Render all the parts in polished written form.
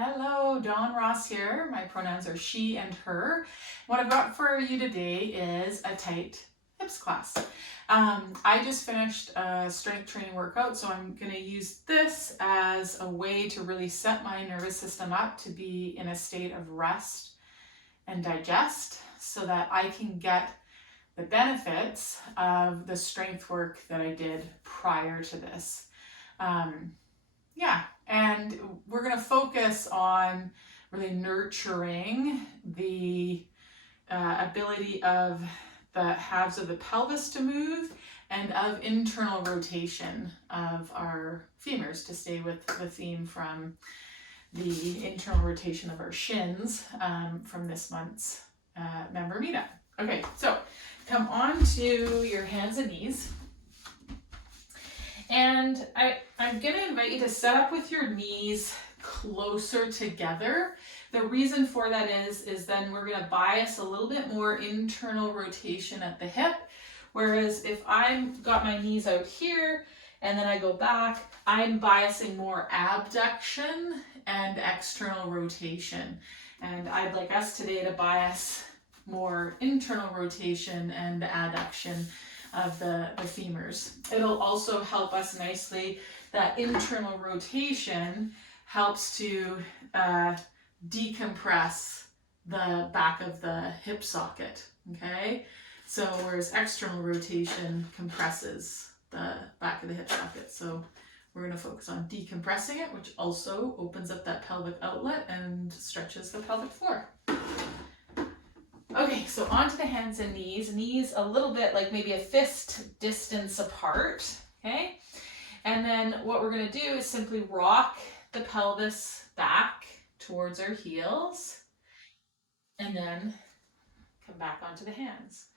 Hello, Dawn Ross here. My pronouns are she and her. What I've got for you today is a tight hips class. I just finished a strength training workout, so I'm going to use this as a way to really set my nervous system up to be in a state of rest and digest so that I can get the benefits of the strength work that I did prior to this. And we're going to focus on really nurturing the ability of the halves of the pelvis to move and of internal rotation of our femurs, to stay with the theme from the internal rotation of our shins from this month's member meetup. Okay, so come on to your hands and knees. And I'm going to invite you to set up with your knees closer together. The reason for that is then we're going to bias a little bit more internal rotation at the hip. Whereas if I've got my knees out here and then I go back, I'm biasing more abduction and external rotation. And I'd like us today to bias more internal rotation and adduction of the femurs. It'll also help us nicely. That internal rotation helps to decompress the back of the hip socket, okay? So whereas external rotation compresses the back of the hip socket. So we're going to focus on decompressing it, which also opens up that pelvic outlet and stretches the pelvic floor. Okay, so onto the hands and knees. Knees a little bit like maybe a fist distance apart, okay? And then what we're going to do is simply rock the pelvis back towards our heels and then come back onto the hands.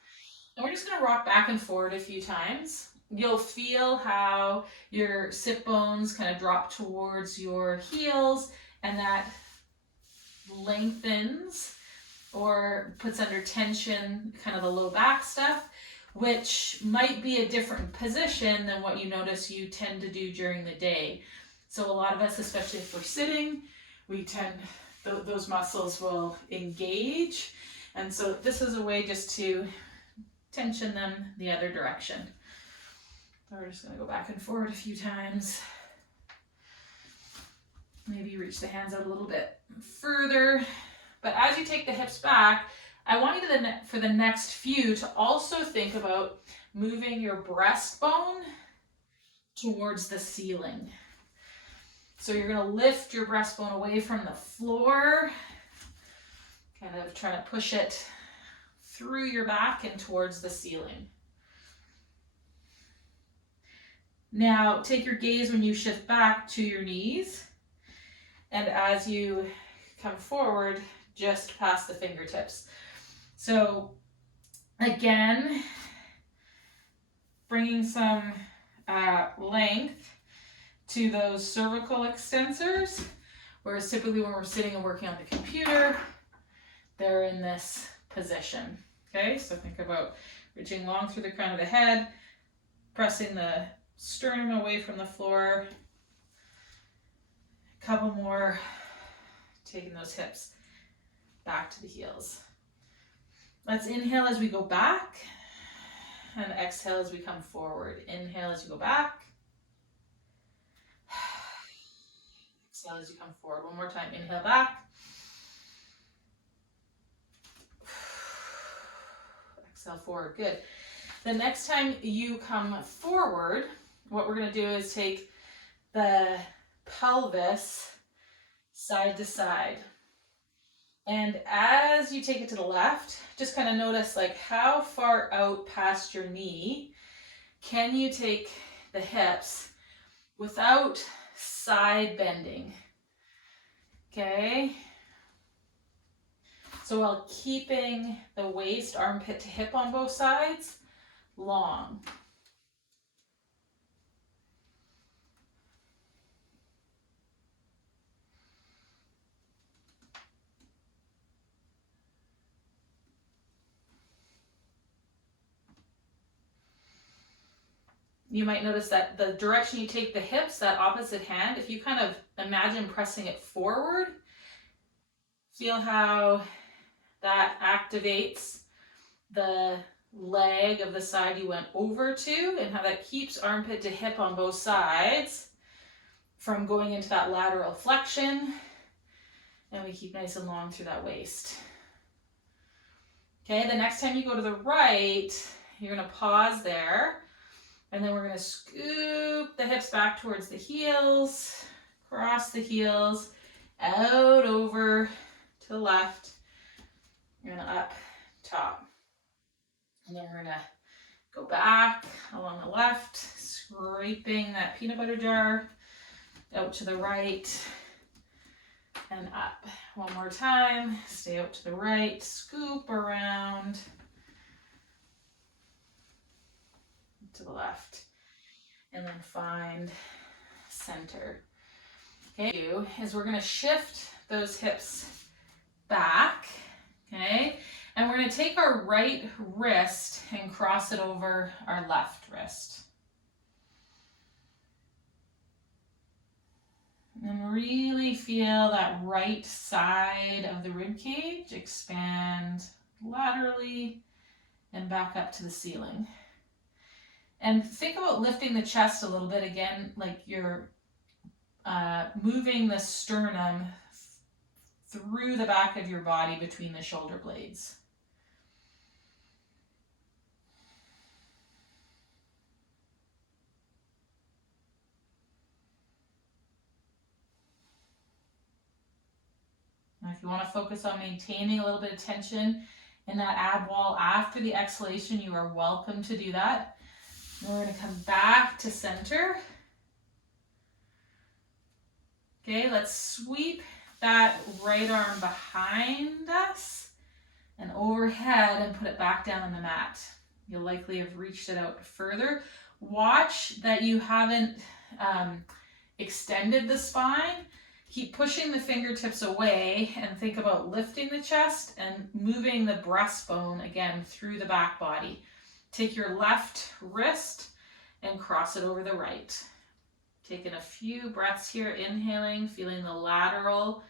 And we're just going to rock back and forward a few times. You'll feel how your sit bones kind of drop towards your heels and that lengthens or puts under tension kind of the low back stuff, which might be a different position than what you notice you tend to do during the day. So a lot of us, especially if we're sitting, those muscles will engage. And so this is a way just to tension them the other direction. So we're just going to go back and forward a few times. Maybe reach the hands out a little bit further. But as you take the hips back, I want you for the next few to also think about moving your breastbone towards the ceiling. So you're going to lift your breastbone away from the floor, kind of trying to push it through your back and towards the ceiling. Now take your gaze when you shift back to your knees, and as you come forward, just past the fingertips. So again, bringing some length to those cervical extensors, whereas typically when we're sitting and working on the computer, they're in this position. Okay, so think about reaching long through the crown of the head, pressing the sternum away from the floor. A couple more, taking those hips back to the heels. Let's inhale as we go back and exhale as we come forward. Inhale as you go back. Exhale as you come forward. One more time. Inhale back. Exhale forward. Good. The next time you come forward, what we're going to do is take the pelvis side to side. And as you take it to the left, just kind of notice like how far out past your knee can you take the hips without side bending. Okay. So while keeping the waist, armpit to hip on both sides, long. You might notice that the direction you take the hips, that opposite hand, if you kind of imagine pressing it forward, Feel how that activates the leg of the side you went over to, and how that keeps armpit to hip on both sides from going into that lateral flexion. And we keep nice and long through that waist. Okay, the next time you go to the right, you're gonna pause there, and then we're gonna scoop the hips back towards the heels, cross the heels, out over to the left, and up top. And then we're gonna go back along the left, scraping that peanut butter jar, out to the right, and up. One more time, stay out to the right, scoop around to the left, and then find center. Okay, is we're gonna shift those hips back, okay? And we're gonna take our right wrist and cross it over our left wrist. And really feel that right side of the rib cage expand laterally and back up to the ceiling. And think about lifting the chest a little bit again, like you're moving the sternum through the back of your body between the shoulder blades. Now, if you want to focus on maintaining a little bit of tension in that ab wall after the exhalation, you are welcome to do that. And we're going to come back to center. Okay, let's sweep that right arm behind us and overhead and put it back down on the mat. You'll likely have reached it out further. Watch that you haven't extended the spine. Keep pushing the fingertips away and think about lifting the chest and moving the breastbone again through the back body. Take your left wrist and cross it over the right. Taking a few breaths here, inhaling, feeling the lateral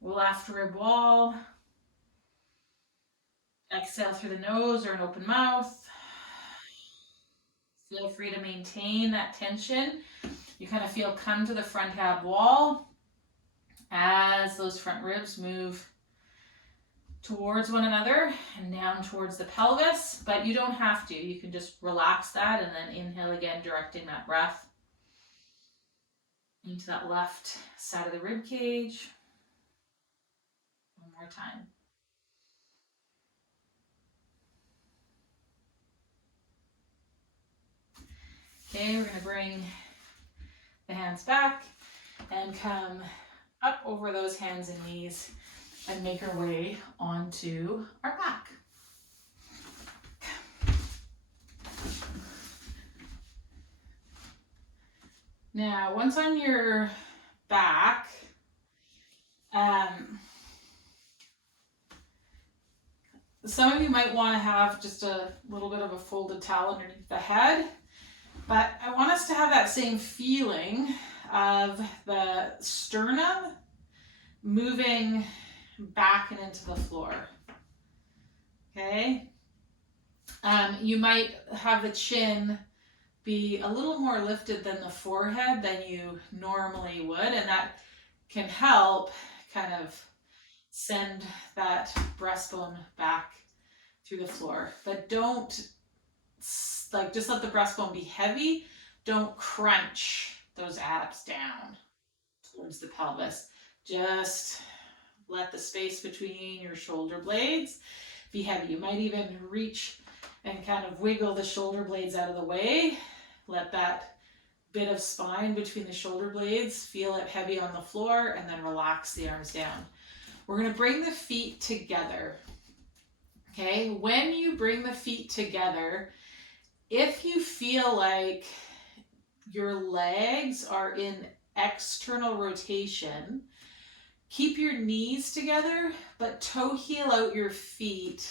left rib wall. Exhale through the nose or an open mouth. Feel free to maintain that tension. You kind of feel come to the front ab wall as those front ribs move towards one another and down towards the pelvis, but you don't have to. You can just relax that and then inhale again, directing that breath into that left side of the rib cage. One more time. Okay, we're going to bring the hands back and come up over those hands and knees and make our way onto our back. Now, once on your back, some of you might want to have just a little bit of a folded towel underneath the head, but I want us to have that same feeling of the sternum moving back and into the floor. Okay? You might have the chin be a little more lifted than the forehead than you normally would, and that can help kind of send that breastbone back through the floor. But don't, just let the breastbone be heavy. Don't crunch those abs down towards the pelvis. Just let the space between your shoulder blades be heavy. You might even reach and kind of wiggle the shoulder blades out of the way. Let that bit of spine between the shoulder blades feel it heavy on the floor, and then relax the arms down. We're going to bring the feet together. Okay, when you bring the feet together, if you feel like your legs are in external rotation, keep your knees together, but toe heel out your feet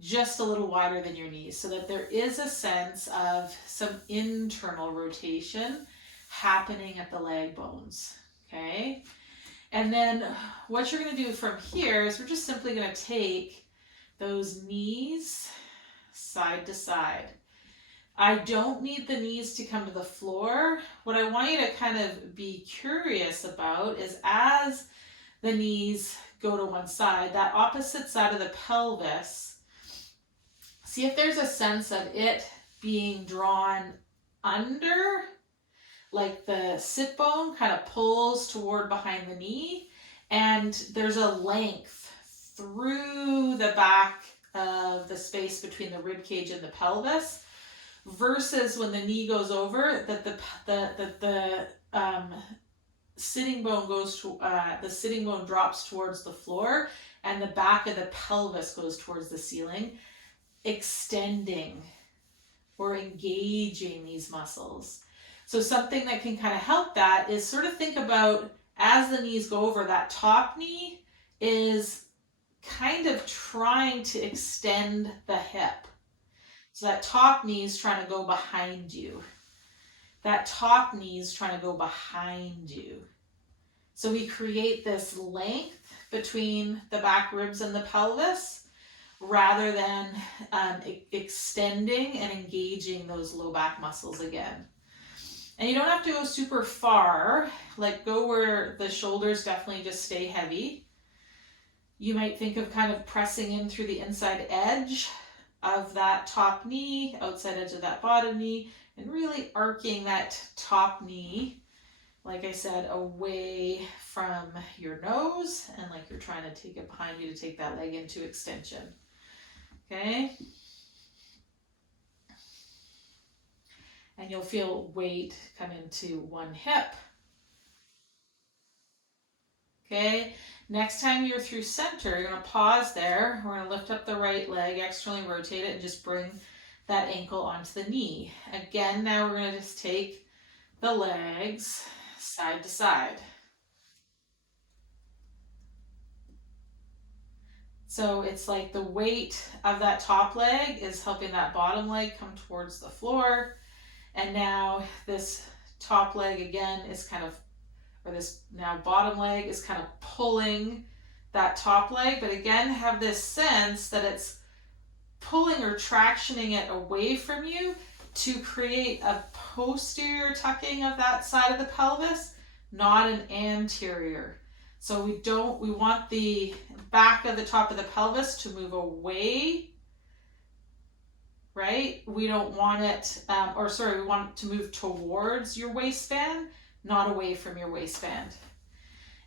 just a little wider than your knees, so that there is a sense of some internal rotation happening at the leg bones. Okay, And then what you're going to do from here is we're just simply going to take those knees side to side. I don't need the knees to come to the floor. What I want you to kind of be curious about is as the knees go to one side, that opposite side of the pelvis, see if there's a sense of it being drawn under, like the sit bone kind of pulls toward behind the knee, and there's a length through the back of the space between the rib cage and the pelvis, versus when the knee goes over, that the sitting bone goes to the sitting bone drops towards the floor, and the back of the pelvis goes towards the ceiling, extending or engaging these muscles. So something that can kind of help that is sort of think about as the knees go over, that top knee is kind of trying to extend the hip. So that top knee is trying to go behind you. That top knee is trying to go behind you. So we create this length between the back ribs and the pelvis rather than extending and engaging those low back muscles again. And you don't have to go super far, like go where the shoulders definitely just stay heavy. You might think of kind of pressing in through the inside edge of that top knee, outside edge of that bottom knee, and really arcing that top knee, like I said, away from your nose, and like you're trying to take it behind you to take that leg into extension. Okay? And you'll feel weight come into one hip. Okay, next time you're through center, you're going to pause there. We're going to lift up the right leg, externally rotate it, and just bring that ankle onto the knee. Again, now we're going to just take the legs side to side. So it's like the weight of that top leg is helping that bottom leg come towards the floor. And now this top leg again is kind of, or this now bottom leg is kind of pulling that top leg, but again, have this sense that it's pulling or tractioning it away from you to create a posterior tucking of that side of the pelvis, not an anterior. So we want the back of the top of the pelvis to move away, right? We don't want it, we want it to move towards your waistband, not away from your waistband.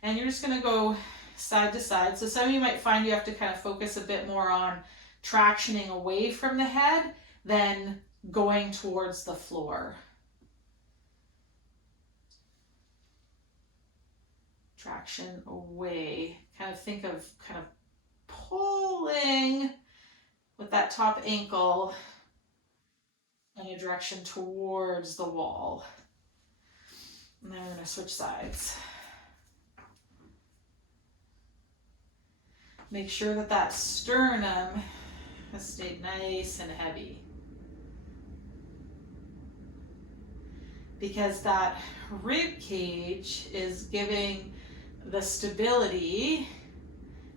And you're just going to go side to side. So some of you might find you have to kind of focus a bit more on tractioning away from the head than going towards the floor. Traction away. Kind of think of kind of pulling with that top ankle in a direction towards the wall. And then we're going to switch sides. Make sure that that sternum has stayed nice and heavy. Because that rib cage is giving the stability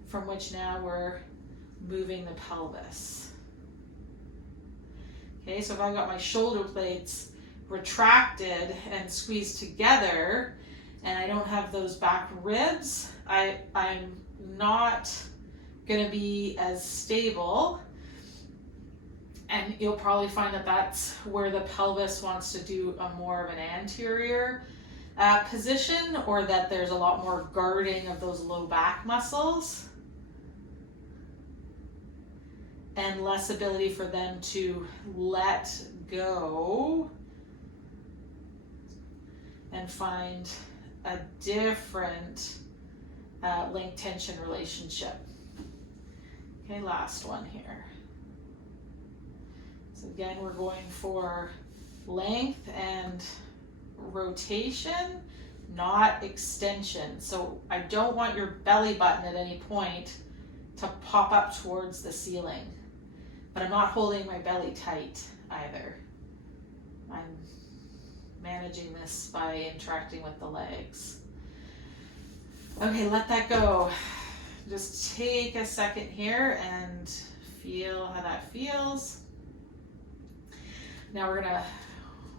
from which now we're moving the pelvis. Okay, so if I've got my shoulder blades retracted and squeezed together and I don't have those back ribs, I'm not going to be as stable, and you'll probably find that that's where the pelvis wants to do a more of an anterior position, or that there's a lot more guarding of those low back muscles and less ability for them to let go and find a different link tension relationship. Okay, last one here. So again, we're going for length and rotation, not extension. So I don't want your belly button at any point to pop up towards the ceiling, but I'm not holding my belly tight either. I'm managing this by interacting with the legs. Okay, let that go. Just take a second here and feel how that feels. Now we're gonna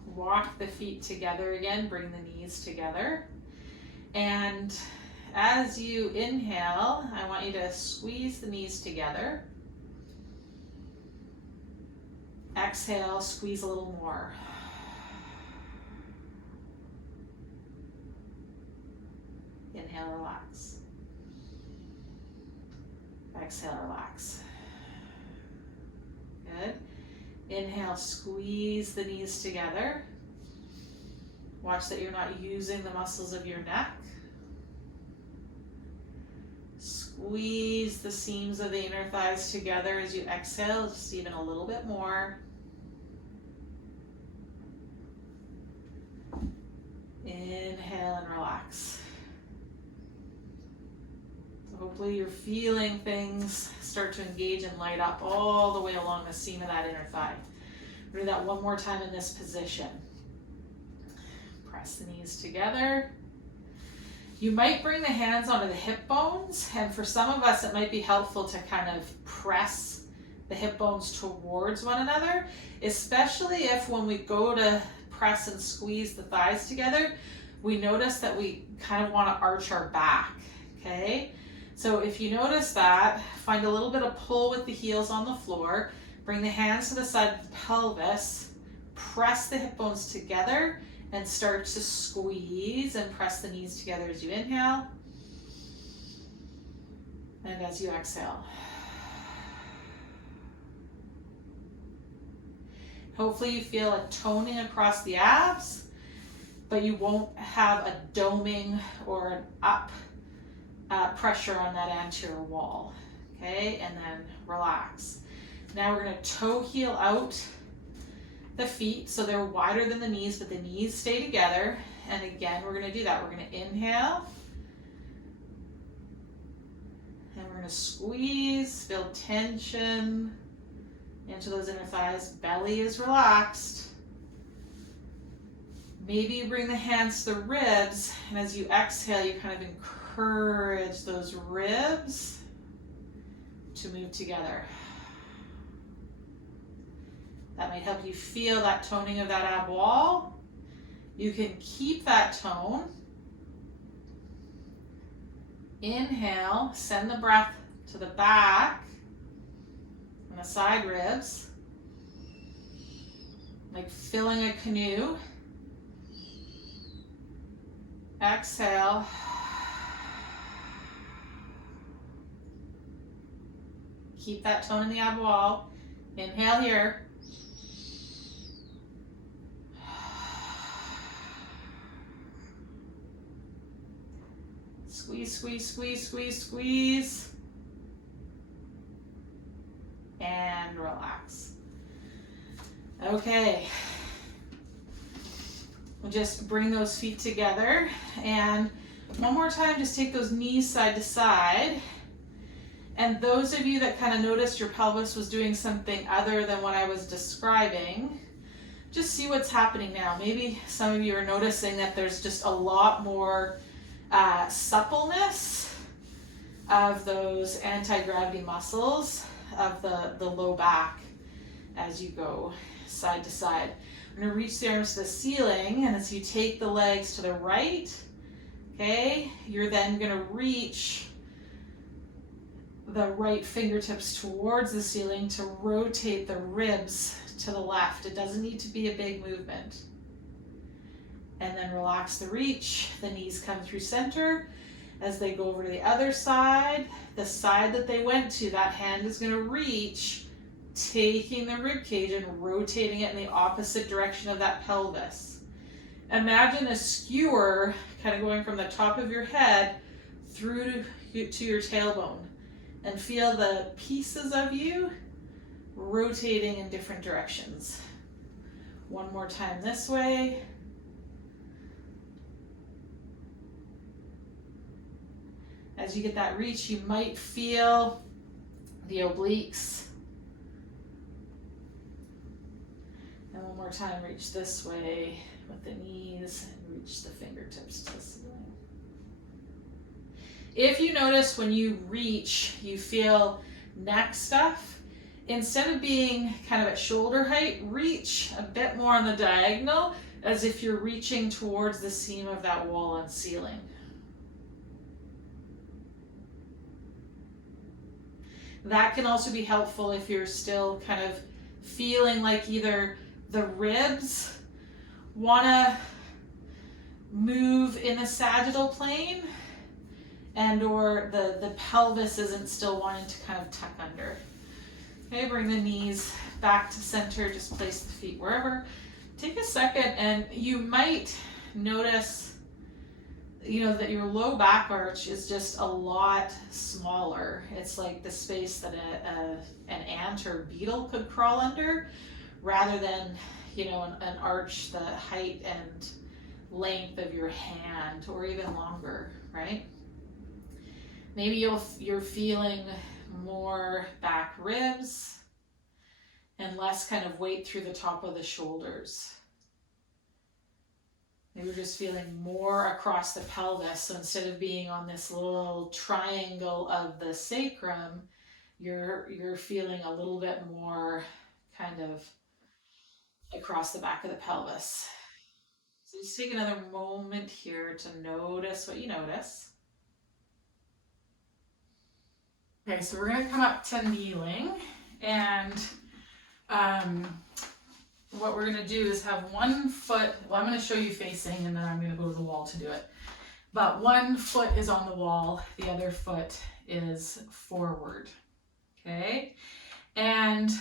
walk the feet together again, bring the knees together. And as you inhale, I want you to squeeze the knees together. Exhale, squeeze a little more. Inhale, relax. Exhale, relax. Good. Inhale, squeeze the knees together. Watch that you're not using the muscles of your neck. Squeeze the seams of the inner thighs together as you exhale, just even a little bit more. Inhale and relax. Hopefully you're feeling things start to engage and light up all the way along the seam of that inner thigh. We'll do that one more time in this position. Press the knees together. You might bring the hands onto the hip bones, and for some of us it might be helpful to kind of press the hip bones towards one another, especially if when we go to press and squeeze the thighs together, we notice that we kind of want to arch our back, okay? So if you notice that, find a little bit of pull with the heels on the floor, bring the hands to the side of the pelvis, press the hip bones together, and start to squeeze and press the knees together as you inhale and as you exhale. Hopefully you feel a toning across the abs, but you won't have a doming or an up pressure on that anterior wall. Okay, and then relax. Now we're going to toe heel out the feet so they're wider than the knees, but the knees stay together. And again, we're going to do that. We're going to inhale. And we're going to squeeze, feel tension into those inner thighs. Belly is relaxed. Maybe you bring the hands to the ribs, and as you exhale, you kind of encourage those ribs to move together. That might help you feel that toning of that ab wall. You can keep that tone. Inhale, send the breath to the back and the side ribs, like filling a canoe. Exhale. Keep that tone in the ab wall. Inhale here. Squeeze, squeeze, squeeze, squeeze, squeeze. And relax. Okay. We'll just bring those feet together. And one more time, just take those knees side to side. And those of you that kind of noticed your pelvis was doing something other than what I was describing, just see what's happening now. Maybe some of you are noticing that there's just a lot more suppleness of those anti-gravity muscles of the low back as you go side to side. I'm going to reach the arms to the ceiling, and as you take the legs to the right, okay, you're then going to reach the right fingertips towards the ceiling to rotate the ribs to the left. It doesn't need to be a big movement. And then relax the reach. The knees come through center. As they go over to the other side, the side that they went to, that hand is going to reach, taking the rib cage and rotating it in the opposite direction of that pelvis. Imagine a skewer kind of going from the top of your head through to your tailbone, and feel the pieces of you rotating in different directions. One more time this way. As you get that reach, you might feel the obliques. And one more time, reach this way with the knees and reach the fingertips to the ceiling. If you notice when you reach, you feel neck stuff, instead of being kind of at shoulder height, reach a bit more on the diagonal as if you're reaching towards the seam of that wall and ceiling. That can also be helpful if you're still kind of feeling like either the ribs want to move in a sagittal plane and or the pelvis isn't still wanting to kind of tuck under. Okay, bring the knees back to center, just place the feet wherever. Take a second and you might notice, you know, that your low back arch is just a lot smaller. It's like the space that an ant or beetle could crawl under, rather than, you know, an arch the height and length of your hand or even longer, right? Maybe you're feeling more back ribs and less kind of weight through the top of the shoulders. Maybe you're just feeling more across the pelvis. So instead of being on this little triangle of the sacrum, you're feeling a little bit more kind of across the back of the pelvis. So just take another moment here to notice what you notice. Okay, so we're going to come up to kneeling, and what we're going to do is have one foot, well, I'm going to show you facing, and then I'm going to go to the wall to do it. But one foot is on the wall, the other foot is forward. Okay, and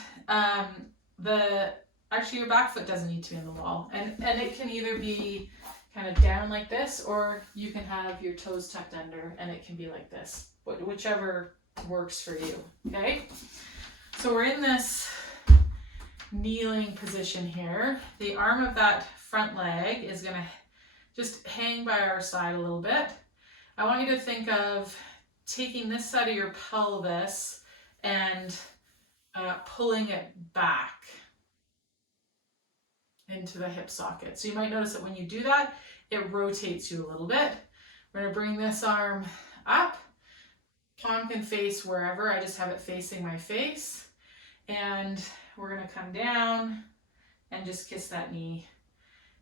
actually your back foot doesn't need to be on the wall, and it can either be kind of down like this, or you can have your toes tucked under and it can be like this, whichever works for you. Okay, so we're in this kneeling position here. The arm of that front leg is going to just hang by our side a little bit. I want you to think of taking this side of your pelvis and pulling it back into the hip socket. So you might notice that when you do that, it rotates you a little bit. We're going to bring this arm up. Palm can face wherever. I just have it facing my face. And we're going to come down and just kiss that knee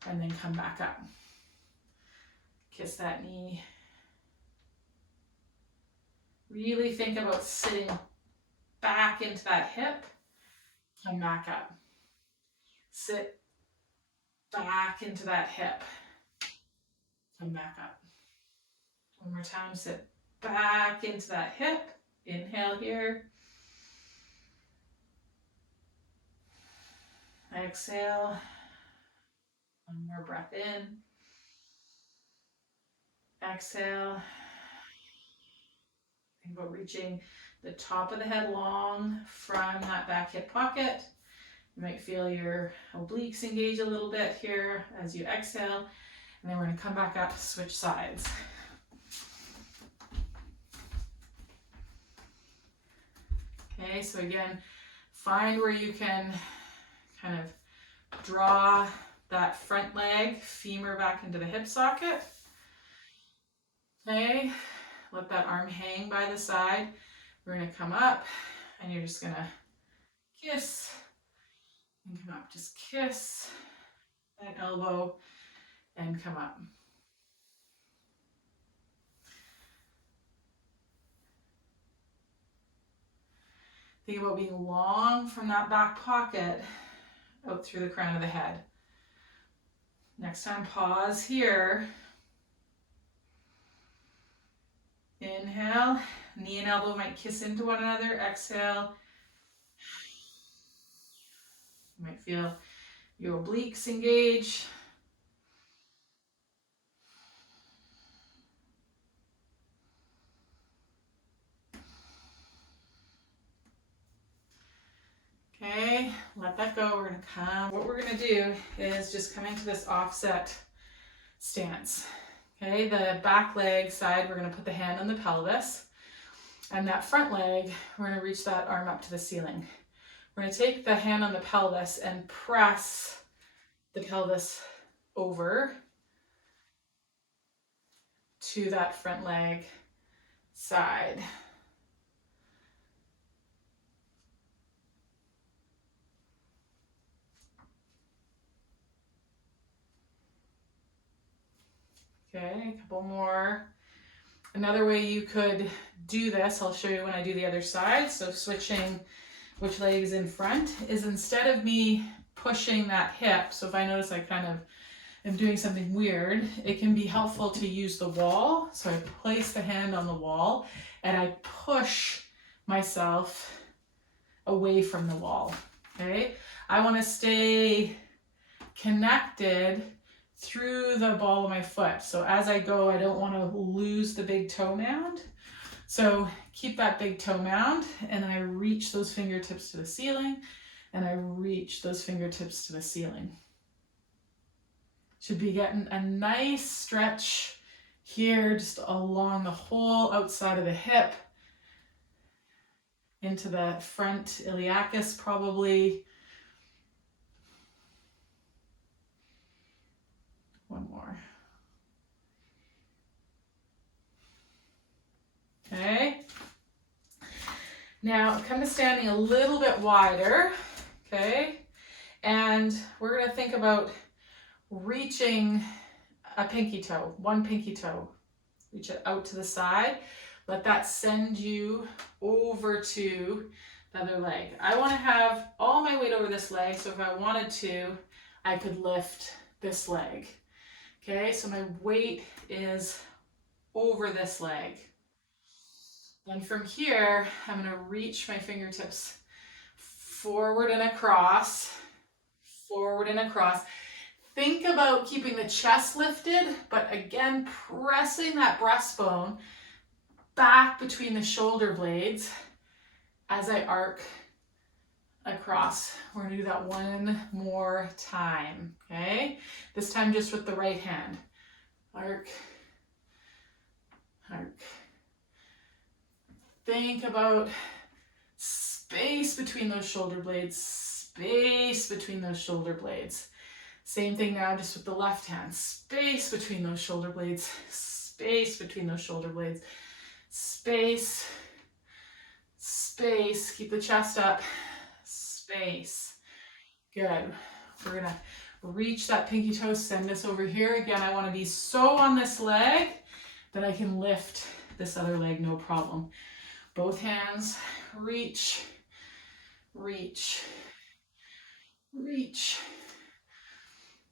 and then come back up. Kiss that knee. Really think about sitting back into that hip. Come back up. Sit back into that hip. Come back up. One more time, sit back into that hip. Inhale here. Exhale. One more breath in. Exhale. Think about reaching the top of the head long from that back hip pocket. You might feel your obliques engage a little bit here as you exhale. And then we're going to come back up, switch sides. Okay, so again, find where you can kind of draw that front leg, femur back into the hip socket. Okay, let that arm hang by the side. We're going to come up and you're just going to kiss and come up. Just kiss that elbow and come up. Think about being long from that back pocket out through the crown of the head. Next time, pause here. Inhale, knee and elbow might kiss into one another. Exhale. You might feel your obliques engage. Okay, let that go. We're going to come. What we're going to do is just come into this offset stance. Okay, the back leg side, we're going to put the hand on the pelvis. And that front leg, we're going to reach that arm up to the ceiling. We're going to take the hand on the pelvis and press the pelvis over to that front leg side. Okay, a couple more. Another way you could do this, I'll show you when I do the other side, so switching which leg is in front, is instead of me pushing that hip, so if I notice I kind of am doing something weird, it can be helpful to use the wall. So I place the hand on the wall and I push myself away from the wall, okay? I wanna stay connected through the ball of my foot. So as I go, I don't want to lose the big toe mound. So keep that big toe mound, and I reach those fingertips to the ceiling, and I reach those fingertips to the ceiling. Should be getting a nice stretch here, just along the whole outside of the hip, into the front iliacus probably. One more. Okay. Now come to standing a little bit wider, okay? And we're gonna think about reaching a pinky toe, one pinky toe. Reach it out to the side. Let that send you over to the other leg. I wanna have all my weight over this leg, so if I wanted to, I could lift this leg. Okay, so my weight is over this leg. And from here, I'm going to reach my fingertips forward and across, forward and across. Think about keeping the chest lifted, but again, pressing that breastbone back between the shoulder blades as I arc across. We're going to do that one more time, okay? This time just with the right hand. Arc, arc. Think about space between those shoulder blades, space between those shoulder blades. Same thing now, just with the left hand. Space between those shoulder blades, space between those shoulder blades, space, space. Keep the chest up, space. Good. We're gonna reach that pinky toe, send this over here. Again, I wanna be so on this leg that I can lift this other leg, no problem. Both hands, reach, reach, reach,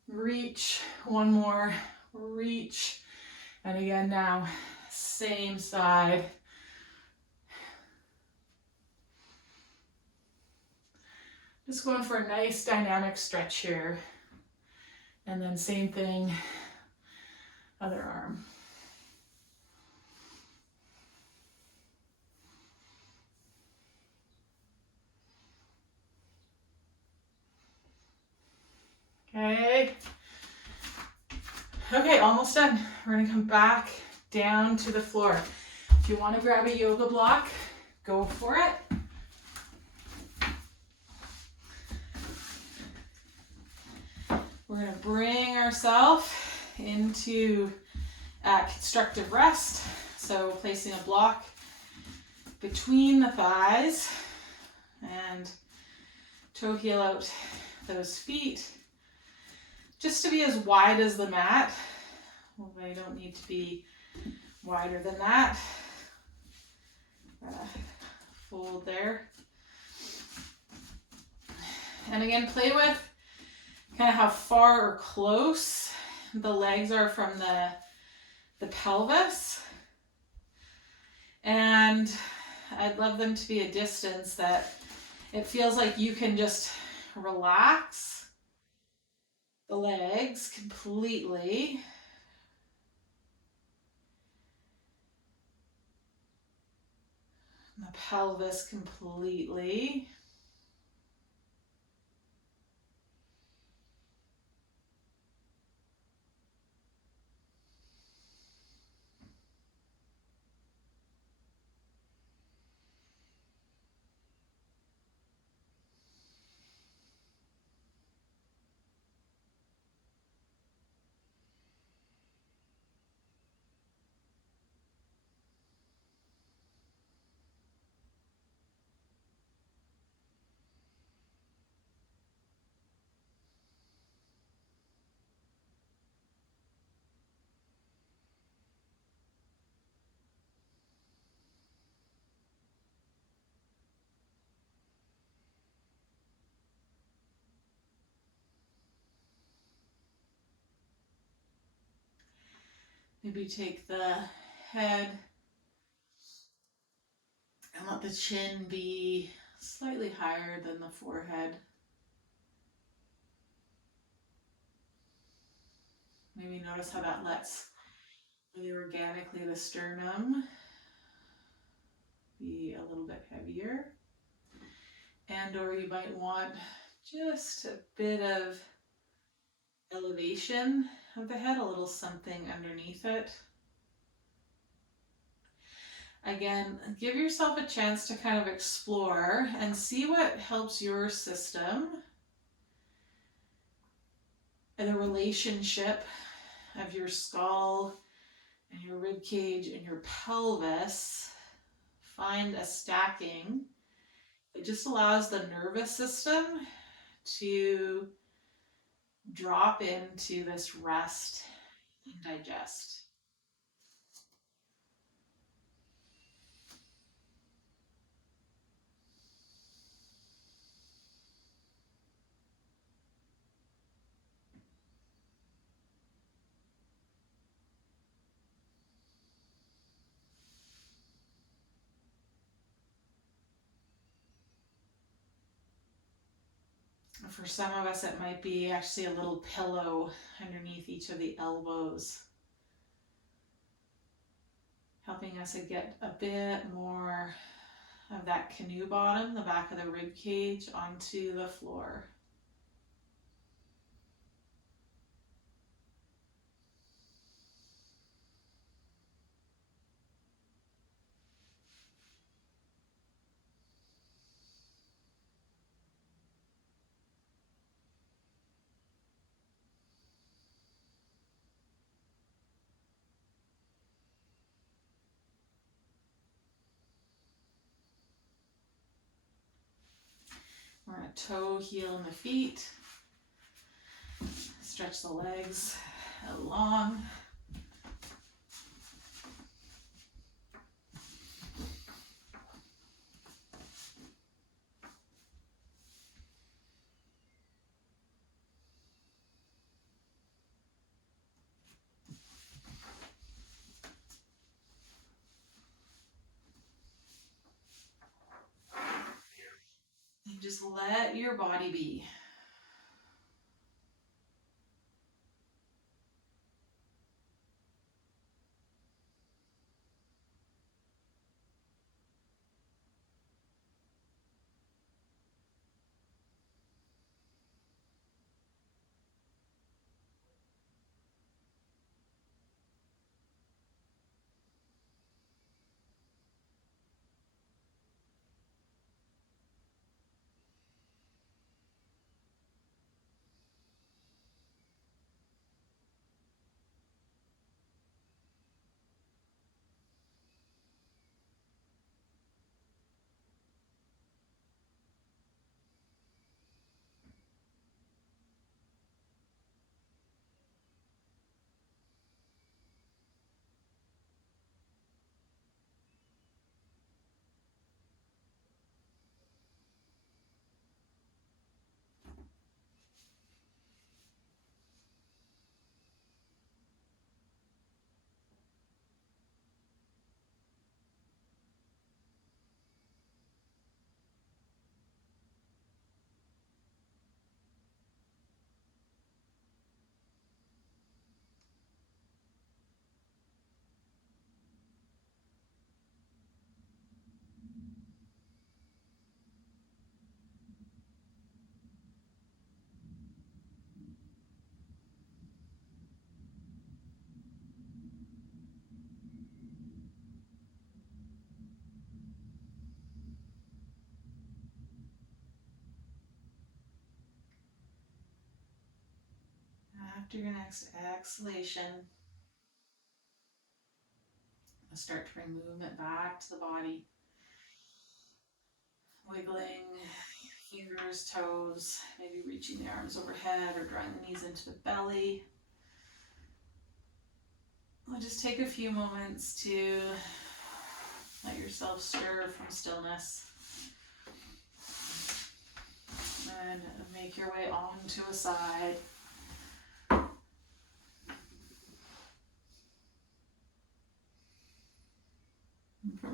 reach. One more, reach. And again now, same side. Just going for a nice dynamic stretch here. And then same thing, other arm. Okay. Okay, almost done. We're gonna come back down to the floor. If you want to grab a yoga block, go for it. We're gonna bring ourselves into constructive rest. So placing a block between the thighs and toe heel out those feet. Just to be as wide as the mat. Well, they don't need to be wider than that. Fold there. And again, play with kind of how far or close the legs are from the pelvis. And I'd love them to be a distance that it feels like you can just relax the legs completely. The pelvis completely. Maybe take the head and let the chin be slightly higher than the forehead. Maybe notice how that lets really organically the sternum be a little bit heavier. And or you might want just a bit of elevation of the head, a little something underneath it. Again, give yourself a chance to kind of explore and see what helps your system and the relationship of your skull and your rib cage and your pelvis. Find a stacking. It just allows the nervous system to drop into this rest and digest. For some of us, it might be actually a little pillow underneath each of the elbows, helping us to get a bit more of that canoe bottom, the back of the rib cage, onto the floor. We're going to toe, heel, and the feet. Stretch the legs long. And just let your body be. After your next exhalation, start to bring movement back to the body. Wiggling fingers, toes, maybe reaching the arms overhead or drawing the knees into the belly. I'll just take a few moments to let yourself stir from stillness. And make your way onto a side.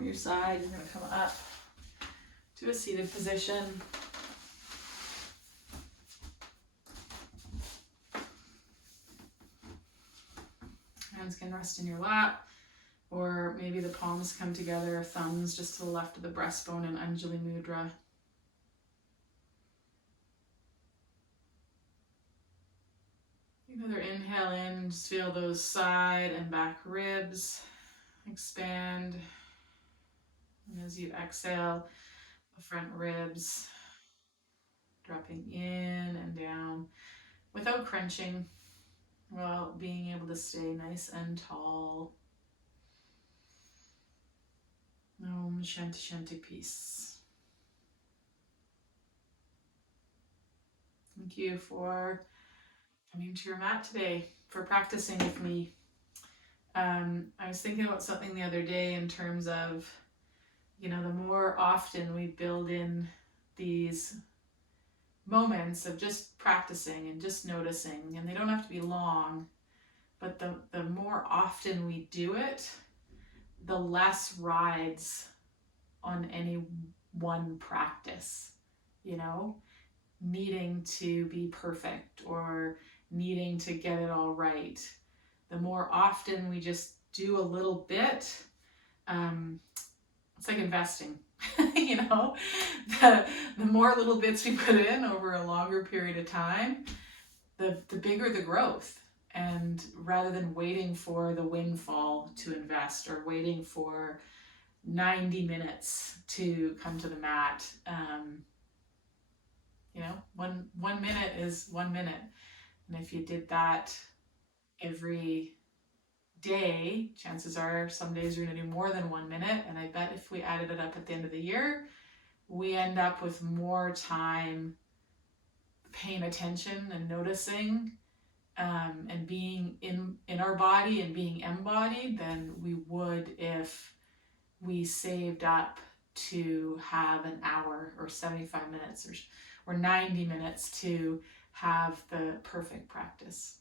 from your side. You're going to come up to a seated position. Hands can rest in your lap, or maybe the palms come together, thumbs just to the left of the breastbone in Anjali Mudra. Another inhale in, just feel those side and back ribs expand. And as you exhale, the front ribs dropping in and down without crunching, while being able to stay nice and tall. Om Shanti Shanti, peace. Thank you for coming to your mat today, for practicing with me. I was thinking about something the other day in terms of, the more often we build in these moments of just practicing and just noticing, and they don't have to be long, but the more often we do it, the less rides on any one practice, needing to be perfect or needing to get it all right. The more often we just do a little bit, it's like investing. The more little bits we put in over a longer period of time, the bigger the growth. And rather than waiting for the windfall to invest, or waiting for 90 minutes to come to the mat, 1 minute is 1 minute. And if you did that every day, chances are some days you're going to do more than 1 minute. And I bet if we added it up at the end of the year, we end up with more time paying attention and noticing, and being in our body and being embodied than we would if we saved up to have an hour or 75 minutes or 90 minutes to have the perfect practice.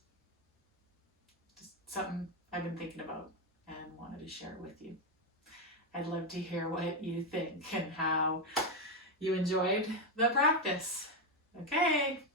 Just something I've been thinking about and wanted to share with you. I'd love to hear what you think and how you enjoyed the practice. Okay.